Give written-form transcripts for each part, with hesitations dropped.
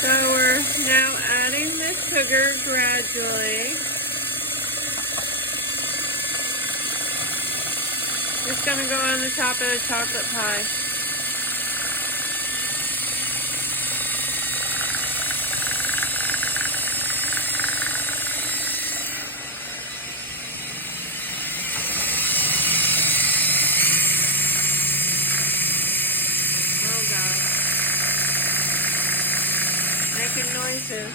So we're now adding the sugar gradually. It's going to go on the top of the chocolate pie. Oh God. Making noises.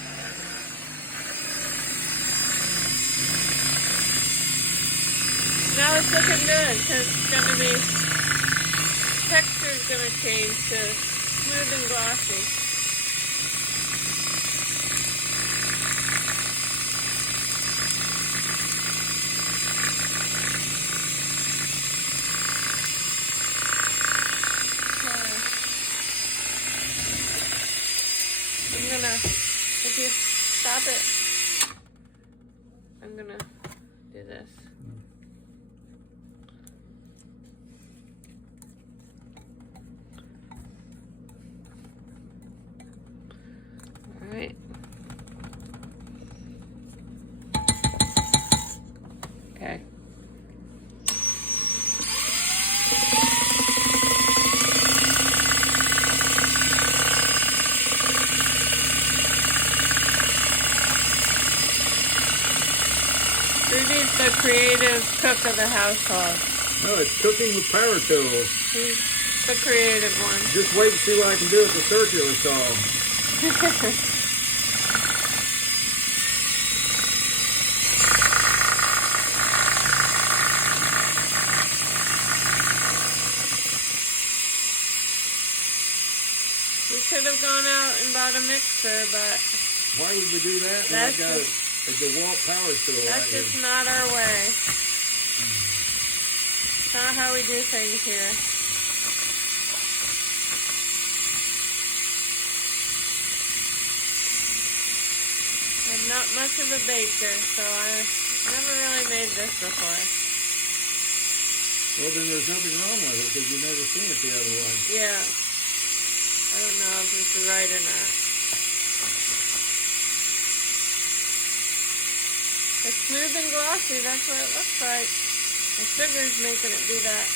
Now it's looking good because it's going to be, texture is going to change to smooth and glossy. I'm going to, if you stop it, I'm going to do this. Alright. Okay. Rudy's the creative cook of the household. No, it's cooking with power tools. He's the creative one. Just wait and see what I can do with the circular saw. We could have gone out and bought a mixer, but Why would we do that? That's I got a DeWalt power tool. that's right just here. not our way. It's not how we do things here. I'm not much of a baker, so I never really made this before. Well, then there's nothing wrong with it because you've never seen it the other way. Yeah. I don't know if it's right or not. It's smooth and glossy, that's what it looks like. The sugar's making it do that.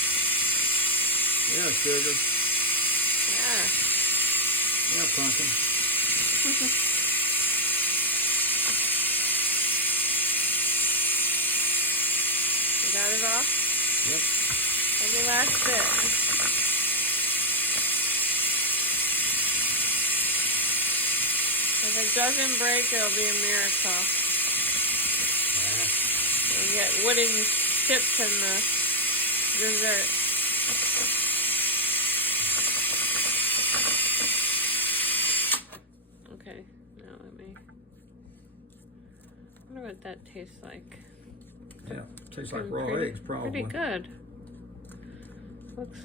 Yeah, sugar. Yeah. Yeah, pumpkin. You got it off? Yep. Every last bit. If it doesn't break, it'll be a miracle. You'll get wooden chips in the dessert. Okay, now let me... I wonder what that tastes like. Yeah, tastes like raw eggs, probably. Pretty good. Looks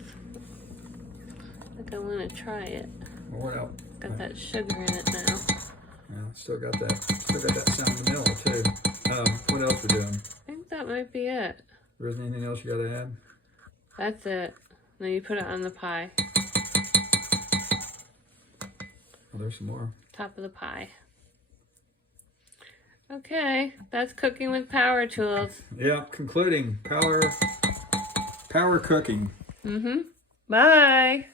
like I want to try it. Well, Got that sugar in it now. yeah, still got that sound vanilla too. What else we doing? I think that might be it. There isn't anything else you got to add? That's it. Then you put it on the pie. Oh, there's some more. Top of the pie. Okay, that's cooking with power tools. Yeah, concluding power cooking. Bye.